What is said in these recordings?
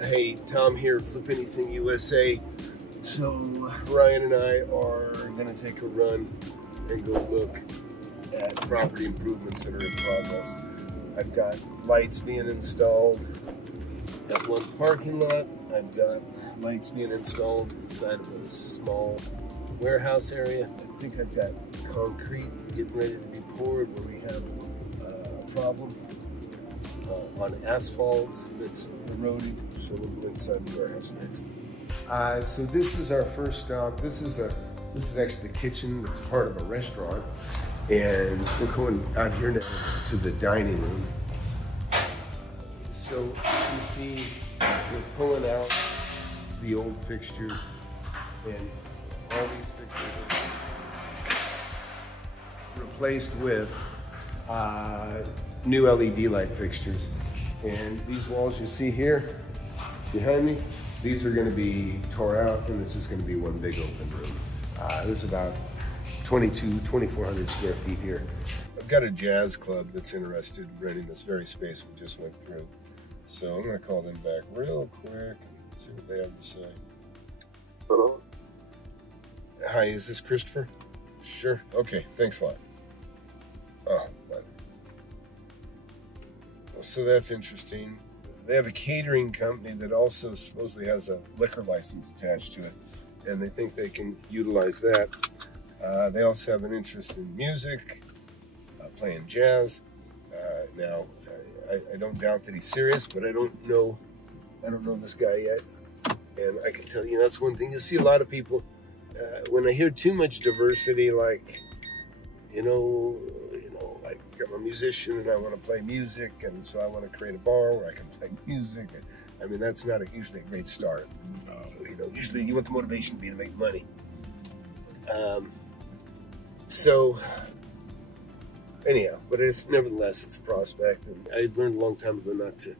Hey, Tom here, FlipAnything USA. So Ryan and I are going to take a run and go look at property improvements that are in progress. I've got lights being installed at one parking lot. I've got lights being installed inside of a small warehouse area. I think I've got concrete getting ready to be poured where we have a problem on asphalt that's eroded. So we'll go inside the warehouse next. So this is our first stop. This is actually the kitchen that's part of a restaurant, and we're going out here now to the dining room. So you see we're pulling out the old fixtures, and all these fixtures are replaced with new LED light fixtures. And these walls you see here behind me, these are going to be tore out, and this is going to be one big open room. There's about 2,400 square feet here. I've got a jazz club that's interested in renting this very space we just went through. So I'm going to call them back real quick and see what they have to say. Hello? Hi, is this Christopher? Sure. Okay, thanks a lot. Oh, bye. So that's interesting. They have a catering company that also supposedly has a liquor license attached to it, and they think they can utilize that. They also have an interest in music, playing jazz. Now, I don't doubt that he's serious, but I don't know this guy yet. And I can tell you, that's one thing. You see a lot of people, when I hear too much diversity, like, like I'm a musician and I want to play music, and so I want to create a bar where I can play music. I mean, that's not usually a great start. Usually you want the motivation to be to make money. So anyhow, but nevertheless, it's a prospect, and I learned a long time ago not to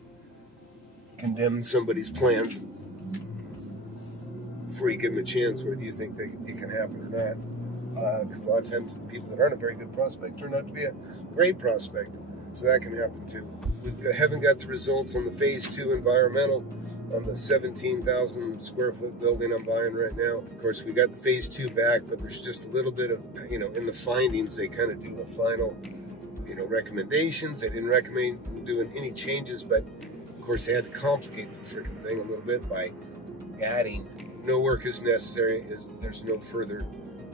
condemn somebody's plans before you give them a chance, whether you think it can happen or not. Because a lot of times the people that aren't a very good prospect turn out to be a great prospect. So that can happen too. We haven't got the results on the phase 2 environmental on the 17,000 square foot building I'm buying right now. Of course, we got the phase 2 back, but there's just a little bit of, in the findings, they kind of do a final, recommendations. They didn't recommend doing any changes, but of course they had to complicate the freaking thing a little bit by adding no work is necessary, there's no further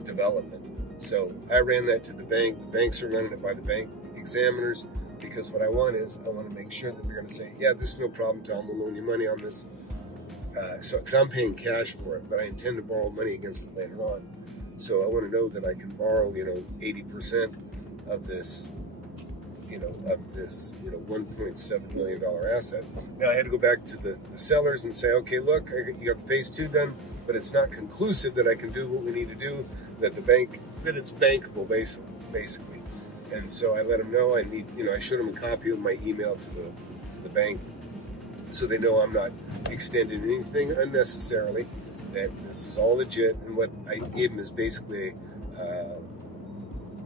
development. So I ran that to the bank. The banks are running it by the bank examiners, because what I want to make sure that they're going to say, yeah, this is no problem, Tom, we'll loan you money on this. Because I'm paying cash for it, but I intend to borrow money against it later on. So I want to know that I can borrow, 80% of this, $1.7 million asset. Now I had to go back to the sellers and say, okay, look, you got the phase 2 done, but it's not conclusive that I can do what we need to do, that it's bankable, basically. And so I let them know I need, I showed them a copy of my email to the bank, so they know I'm not extending anything unnecessarily, that this is all legit. And what I gave them is basically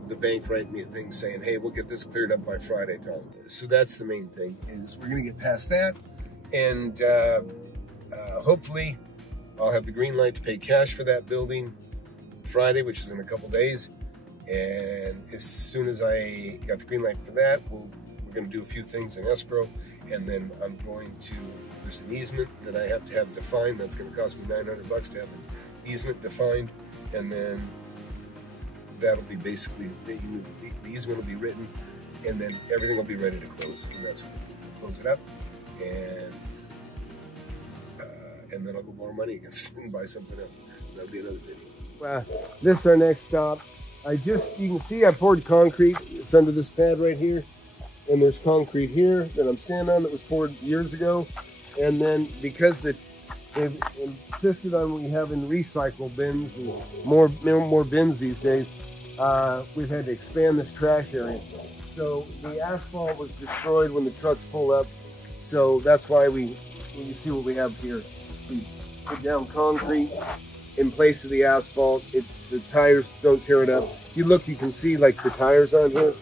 the bank writing me a thing saying, hey, we'll get this cleared up by Friday, Tom. So that's the main thing, is we're going to get past that, and hopefully I'll have the green light to pay cash for that building Friday, which is in a couple days. And as soon as I got the green light for that, we're going to do a few things in escrow, and then I'm going to, there's an easement that I have to have defined. That's going to cost me $900 to have an easement defined, and then that'll be basically, the easement will be written, and then everything will be ready to close, and that's when we'll close it up, and then I'll go borrow money against it and buy something else. That'll be another video. This is our next stop. You can see I poured concrete. It's under this pad right here, and there's concrete here that I'm standing on that was poured years ago. And then because they've insisted on we having recycle bins and more bins these days, we've had to expand this trash area. So the asphalt was destroyed when the trucks pull up. So that's why when you see what we have here, we put down concrete in place of the asphalt. The tires don't tear it up. You look, you can see like the tires on here.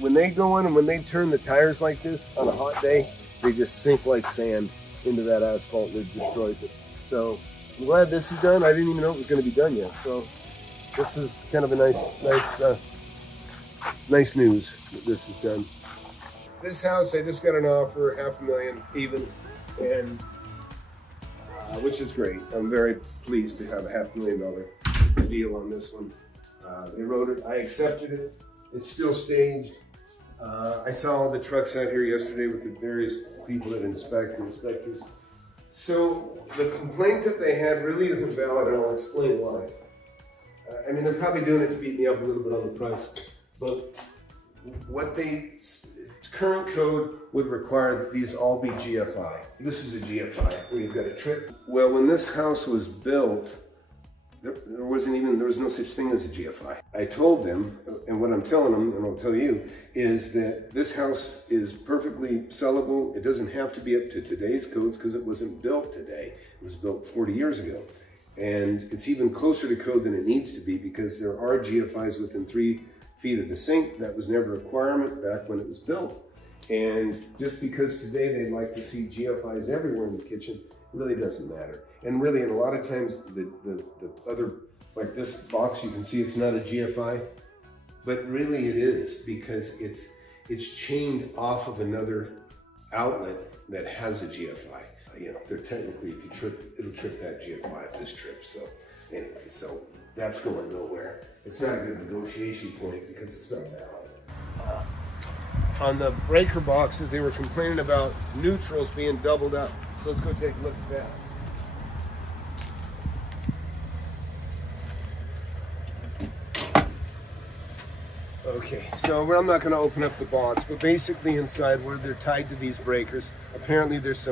When they go in and when they turn the tires like this on a hot day, they just sink like sand. into that asphalt and it destroys it. So I'm glad this is done. I didn't even know it was going to be done yet. So this is kind of a nice news that this is done. This house, I just got an offer, $500,000 even, and which is great. I'm very pleased to have a $500,000 deal on this one. They wrote it, I accepted it. It's still staged. I saw all the trucks out here yesterday with the various people that inspectors. So the complaint that they had really isn't valid, and I'll explain why. I mean, they're probably doing it to beat me up a little bit on the price, but what current code would require that these all be GFI. This is a GFI where you've got a trip. Well, when this house was built, there was no such thing as a GFI. I told them, and what I'm telling them, and I'll tell you, is that this house is perfectly sellable. It doesn't have to be up to today's codes because it wasn't built today. It was built 40 years ago. And it's even closer to code than it needs to be because there are GFIs within 3 feet of the sink. That was never a requirement back when it was built. And just because today they'd like to see GFIs everywhere in the kitchen, it really doesn't matter. And really, and a lot of times the other, like this box, you can see it's not a GFI, but really it is because it's chained off of another outlet that has a GFI. You know, they're technically, if you trip, it'll trip that GFI if this trips. So anyway, so that's going nowhere. It's not a good negotiation point because it's not valid. On the breaker boxes, they were complaining about neutrals being doubled up. So let's go take a look at that. Okay, so I'm not going to open up the box, but basically inside where they're tied to these breakers, apparently there's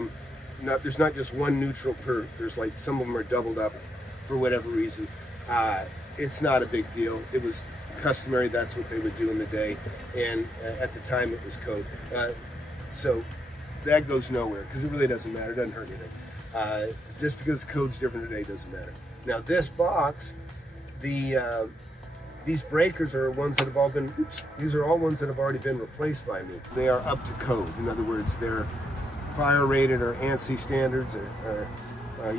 not just one neutral per, there's like some of them are doubled up for whatever reason. It's not a big deal. It was customary, that's what they would do in the day, and at the time it was code. So that goes nowhere because it really doesn't matter, it doesn't hurt anything. Just because the code's different today doesn't matter. Now this box, these breakers are ones that have all been, these are all ones that have already been replaced by me. They are up to code. In other words, they're fire rated or ANSI standards or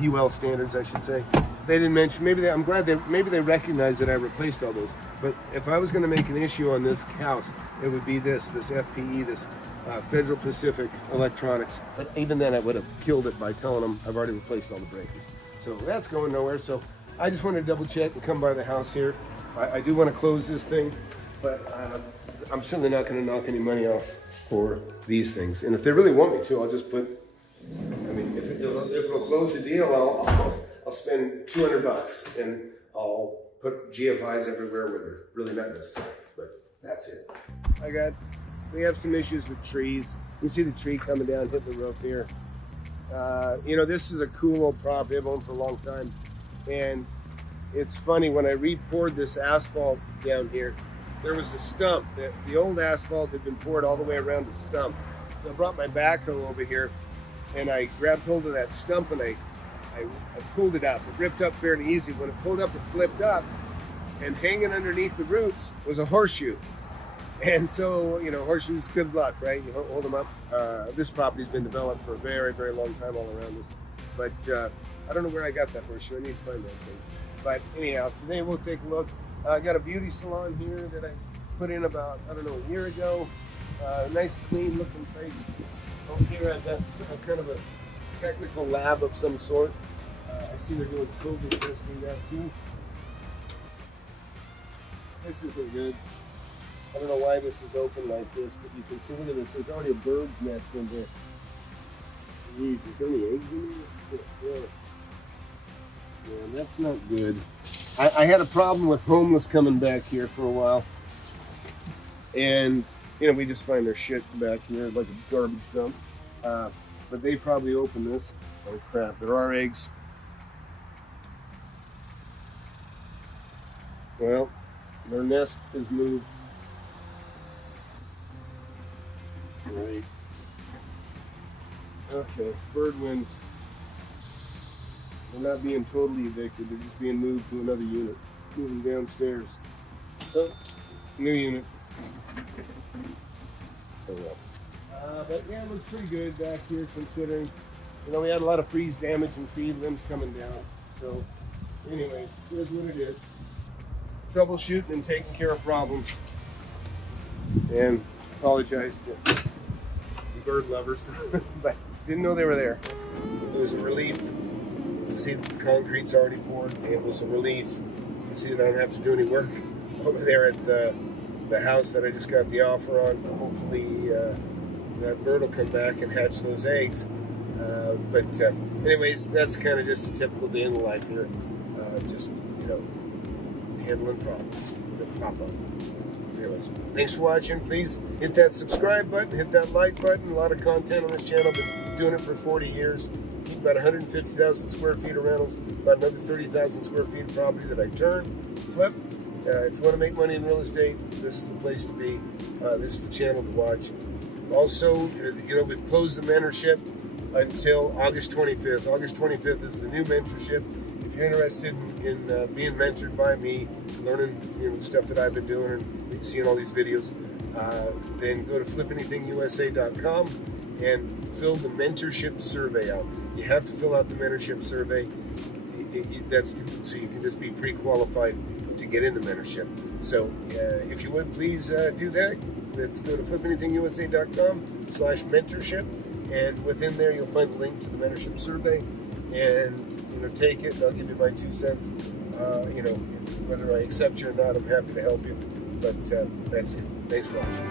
UL standards, I should say. They didn't mention, I'm glad maybe they recognize that I replaced all those. But if I was going to make an issue on this house, it would be this FPE, this Federal Pacific Electronics. But even then I would have killed it by telling them I've already replaced all the breakers. So that's going nowhere. So I just wanted to double check and come by the house here. I do want to close this thing, but I'm certainly not going to knock any money off for these things. And if they really want me to, I'll just put, I mean, if it'll close the deal, I'll spend $200 and I'll put GFIs everywhere where they're really not necessary, but that's it. We have some issues with trees. You see the tree coming down, hitting the roof here. You know, this is a cool old property I've owned for a long time. And it's funny, when I re-poured this asphalt down here, there was a stump. The old asphalt had been poured all the way around the stump. So I brought my backhoe over here and I grabbed hold of that stump and I pulled it up. It ripped up fairly easy. When it pulled up, it flipped up, and hanging underneath the roots was a horseshoe. And so, you know, horseshoes, good luck, right? You hold them up. This property's been developed for a very, very long time all around us. But I don't know where I got that horseshoe. I need to find that thing. But anyhow, today we'll take a look. I got a beauty salon here that I put in about, I don't know, a year ago. Nice, clean looking place. Over here I've got kind of a technical lab of some sort. I see they're doing COVID testing now too. This isn't good. I don't know why this is open like this, but you can see, look at this, there's already a bird's nest in there. Jeez, is there any eggs in there? Yeah. Yeah, that's not good. I had a problem with homeless coming back here for a while. And, you know, we just find their shit back here like a garbage dump. But they probably opened this. Oh crap, there are eggs. Well, their nest is moved. Right. Okay, bird wins. They're not being totally evicted, they're just being moved to another unit. Moving downstairs. So, new unit. Oh well. But yeah, it looks pretty good back here considering. You know, we had a lot of freeze damage and tree limbs coming down. So, anyway, here's what it is. Troubleshooting and taking care of problems. And apologize to the bird lovers, but didn't know they were there. It was a relief to see the concrete's already poured. It was a relief to see that I don't have to do any work over there at the house that I just got the offer on. Hopefully that bird will come back and hatch those eggs. But anyways, that's kind of just a typical day in the life here. Just, you know, handling problems that pop up. Anyways, thanks for watching. Please hit that subscribe button, hit that like button. A lot of content on this channel. Been doing it for 40 years. Keep about 150,000 square feet of rentals, about another 30,000 square feet of property that I turn, flip. If you want to make money in real estate, this is the place to be. This is the channel to watch. Also, you know, we've closed the mentorship until August 25th. August 25th is the new mentorship. If you're interested in being mentored by me, learning, you know, the stuff that I've been doing and seeing all these videos, then go to FlipAnythingUSA.com and fill the mentorship survey out. You have to fill out the mentorship survey. That's so you can just be pre-qualified to get in the mentorship. So if you would, please do that. Let's go to FlipAnythingUSA.com/mentorship, and within there you'll find a link to the mentorship survey, and you know, take it. I'll give you my 2 cents. You know, whether I accept you or not, I'm happy to help you. But that's it. Thanks for watching.